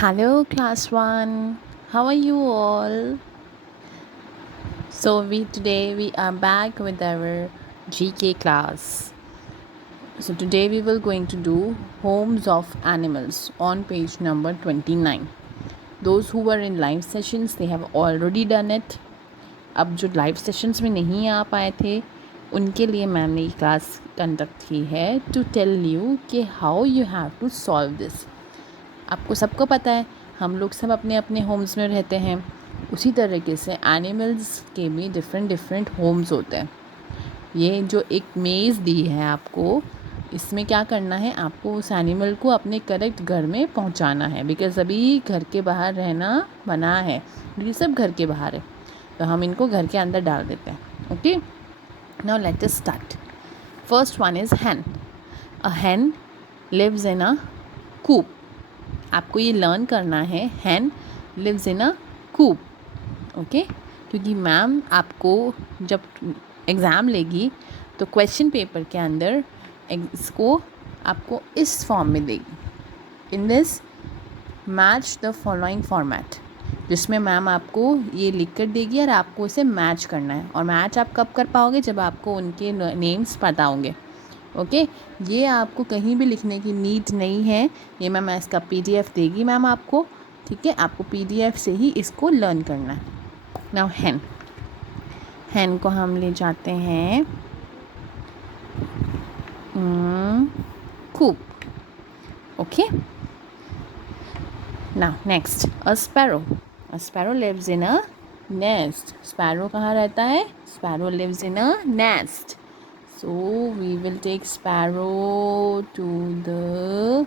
Hello, class 1. How are you all? So, today we are back with our GK class. So, today we will going to do Homes of Animals on page number 29. Those who were in live sessions, they have already done it. अब जो live sessions में नहीं आ पाए थे उनके लिए ma'am ने ये क्लास कंडक्ट की है टू टेल यू कि how you have to solve this. आपको सबको पता है हम लोग सब अपने अपने होम्स में रहते हैं, उसी तरीके से एनिमल्स के भी डिफरेंट होम्स होते हैं. ये जो एक मेज़ दी है आपको, इसमें क्या करना है, आपको उस एनिमल को अपने करेक्ट घर में पहुंचाना है. बिकॉज अभी घर के बाहर रहना मना है, ये सब घर के बाहर है, तो हम इनको घर के अंदर डाल देते हैं. Okay, now let us start. First one is hen. A hen lives in a coop. आपको ये लर्न करना है. hen lives in a coop. Okay, क्योंकि मैम आपको जब एग्ज़ाम लेगी तो क्वेश्चन पेपर के अंदर इसको आपको इस फॉर्म में देगी. In this match the following format, जिसमें मैम आपको ये लिख कर देगी और आपको इसे मैच करना है. और मैच आप कब कर पाओगे, जब आपको उनके नेम्स पता होंगे. ओके, ये आपको कहीं भी लिखने की नीड नहीं है. ये मैम इसका PDF देगी मैम आपको. ठीक है, आपको PDF से ही इसको लर्न करना है. नाउ hen को हम ले जाते हैं coop. Okay, now next a sparrow lives in a nest. Sparrow कहाँ रहता है? Sparrow lives in a nest. So we will take sparrow to the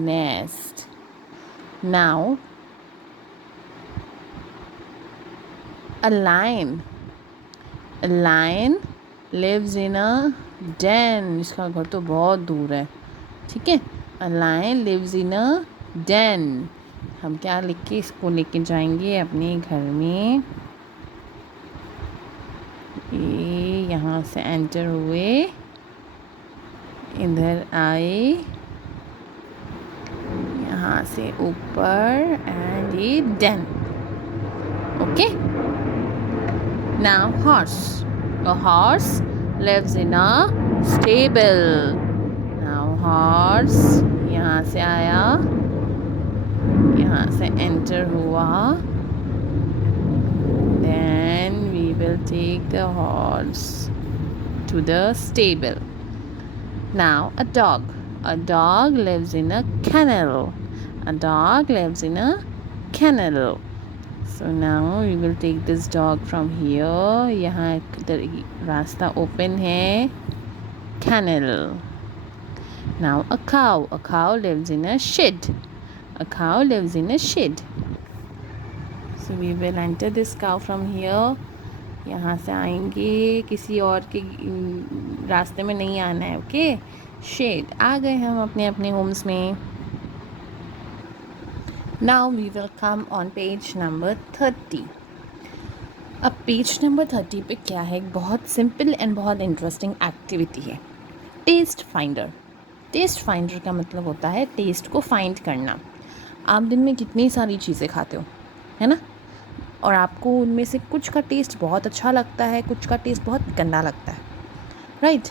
nest. Now a lion lives in a den. इसका घर तो बहुत दूर है. ठीक है, a lion lives in a den. हम क्या लिख के इसको लेके जाएंगे अपने घर में. ये यहाँ से एंटर हुए, इधर आए, यहाँ से ऊपर, एंड ये den. Okay, now horse lives in a stable. Now horse यहाँ से आया, यहाँ से एंटर हुआ, then we will take the horse to the stable. Now a dog lives in a kennel. So now we will take this dog from here. यहाँ इधर रास्ता open है, kennel. Now a cow lives in a shed. So we will enter this cow from here. यहाँ से आएंगे, किसी और के रास्ते में नहीं आना है. Okay, shade. आ गए हम अपने अपने होम्स में. Now we will come on page number 30. अब पेज नंबर 30 पे क्या है, एक बहुत सिंपल एंड बहुत इंटरेस्टिंग एक्टिविटी है, टेस्ट फाइंडर का मतलब होता है टेस्ट को फाइंड करना. आप दिन में कितनी सारी चीज़ें खाते हो, है ना, और आपको उनमें से कुछ का टेस्ट बहुत अच्छा लगता है, कुछ का टेस्ट बहुत गंदा लगता है, राइट.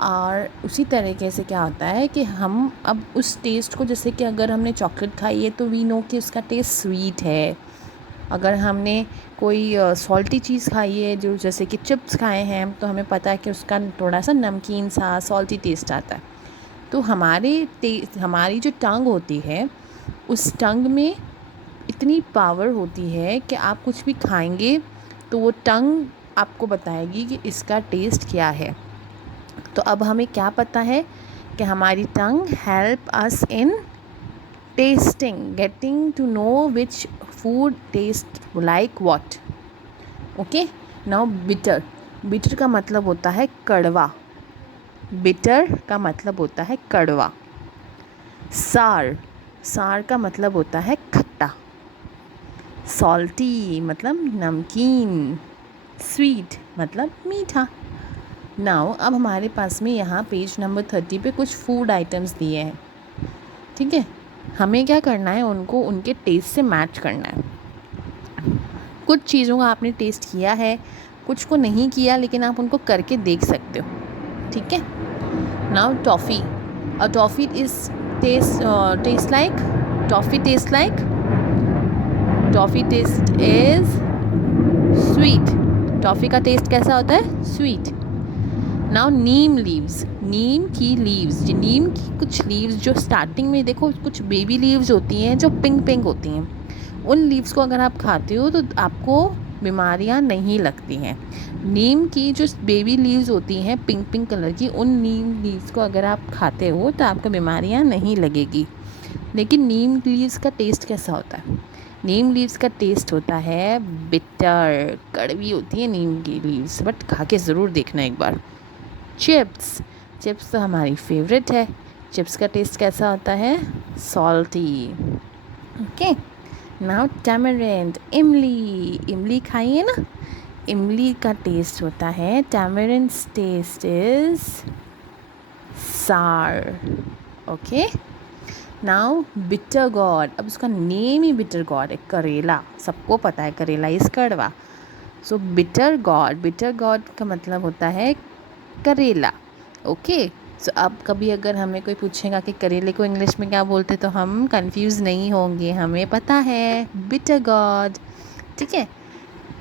और उसी तरीके से क्या होता है कि हम अब उस टेस्ट को, जैसे कि अगर हमने चॉकलेट खाई है तो वी नो कि उसका टेस्ट स्वीट है. अगर हमने कोई सॉल्टी चीज़ खाई है, जो जैसे कि चिप्स खाए हैं, तो हमें पता है कि उसका थोड़ा सा नमकीन सा सॉल्टी टेस्ट आता है. तो हमारी जो टंग होती है, उस टंग में इतनी पावर होती है कि आप कुछ भी खाएंगे तो वो टंग आपको बताएगी कि इसका टेस्ट क्या है. तो अब हमें क्या पता है कि हमारी tongue help us in tasting, getting to know which food taste like what. Okay, now bitter का मतलब होता है कड़वा. सार का मतलब होता है खट्टा. सॉल्टी मतलब नमकीन. स्वीट मतलब मीठा. नाउ अब हमारे पास में यहाँ पेज नंबर 30 पे कुछ फूड आइटम्स दिए हैं. ठीक है, हमें क्या करना है, उनको उनके टेस्ट से मैच करना है। कुछ चीज़ों का आपने टेस्ट किया है, कुछ को नहीं किया, लेकिन आप उनको करके देख सकते हो, ठीक है। Now toffee, a toffee is taste like, toffee taste like, toffee taste is sweet. Toffee का टेस्ट कैसा होता है? Sweet. Now neem leaves, neem की लीव्स, नीम की कुछ लीव्स जो स्टार्टिंग में देखो कुछ बेबी लीव्स होती हैं जो पिंक पिंक होती हैं, उन लीव्स को अगर आप खाते हो तो आपको बीमारियां नहीं लगती हैं। नीम की जो बेबी लीव्स होती हैं पिंक पिंक कलर की, उन नीम लीव्स को अगर आप खाते हो तो आपको बीमारियां नहीं लगेगी। लेकिन नीम लीव्स का टेस्ट कैसा होता है? नीम लीव्स का टेस्ट होता है बिटर, कड़वी होती है नीम की लीव्स, बट खा के ज़रूर देखना एक बार। चिप्स, चिप्स तो हमारी फेवरेट है। चिप्स का टेस्ट कैसा होता है? सॉल्टी। ओके। नाउ टैमरिंड, इमली, इमली खाइए ना, इमली का टेस्ट होता है, टैमरिंड्स टेस्ट इज सार। ओके। नाउ बिटर गॉड, अब उसका नेम ही बिटर गॉड है, करेला, सबको पता है करेला इस कड़वा। सो बिटर गॉड का मतलब होता है करेला। ओके। सो अब कभी अगर हमें कोई पूछेगा कि करेले को इंग्लिश में क्या बोलते, तो हम कंफ्यूज नहीं होंगे, हमें पता है बिटर गॉड, ठीक है।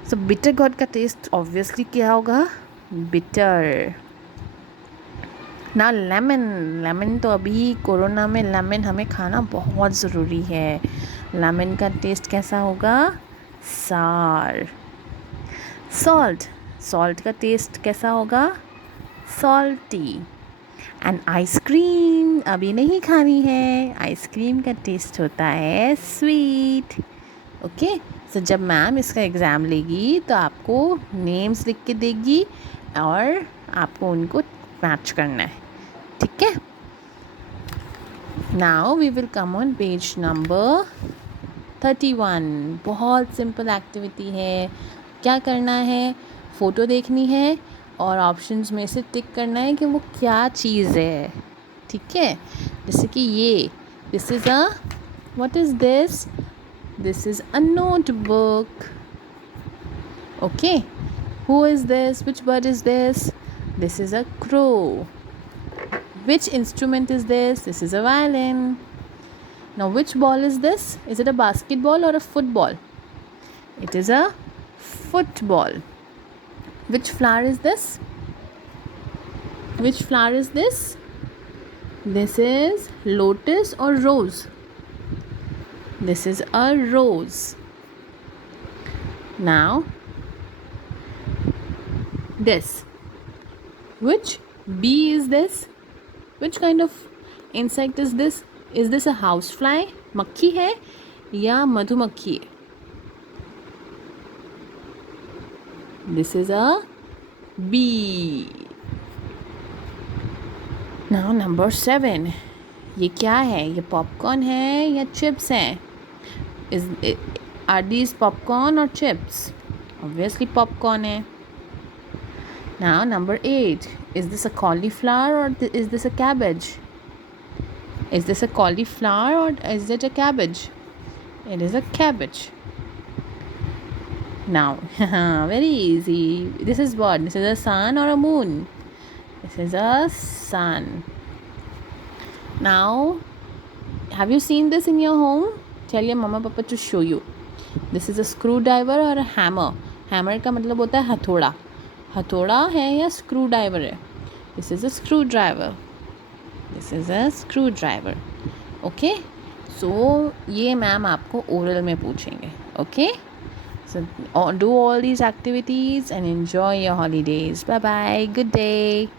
सो बिटर गॉड का टेस्ट ऑब्वियसली क्या होगा? बिटर। ना लेमन, लेमन तो अभी कोरोना में लेमन हमें खाना बहुत ज़रूरी है। लेमन का टेस्ट कैसा होगा? सार। सॉल्ट, सॉल्ट का टेस्ट कैसा होगा? सॉल्टी। एंड आइसक्रीम अभी नहीं खानी है, आइसक्रीम का टेस्ट होता है स्वीट। ओके। सो जब मैम इसका एग्ज़ाम लेगी तो आपको नेम्स लिख के देगी और आपको उनको मैच करना है, ठीक है। Now we will come on page number 31। बहुत सिंपल एक्टिविटी है। क्या करना है? फ़ोटो देखनी है और ऑप्शंस में से टिक करना है कि वो क्या चीज़ है, ठीक है। जैसे कि ये, this is a, what is this? This is a notebook. Okay. Who is this? Which bird is this? This is a crow. Which instrument is this? This is a violin. Now which ball is this? Is it a basketball or a football? It is a football. Which flower is this? Which flower is this? This is lotus or rose? This is a rose. Now this. Which bee is this? Which kind of insect is this? Is this a housefly? मक्खी है या मधुमक्खी है? This is a bee. Now number 7. ये क्या है? ये popcorn है या चिप्स हैं? Are these popcorn or chips? Obviously popcorn है. Now number 8. Is this a cauliflower or is this a cabbage? Is this a cauliflower or is it a cabbage? It is a cabbage. Now, very easy. This is what? This is a sun or a moon? This is a sun. Now, have you seen this in your home? Tell your mama papa to show you. This is a screwdriver or a hammer. Hammer का मतलब होता है हथौड़ा. हथौड़ा है या screwdriver है? This is a screwdriver. This is a screwdriver. Okay? So ये मैम आपको oral में पूछेंगे. Okay? So do all these activities and enjoy your holidays. Bye bye. Good day.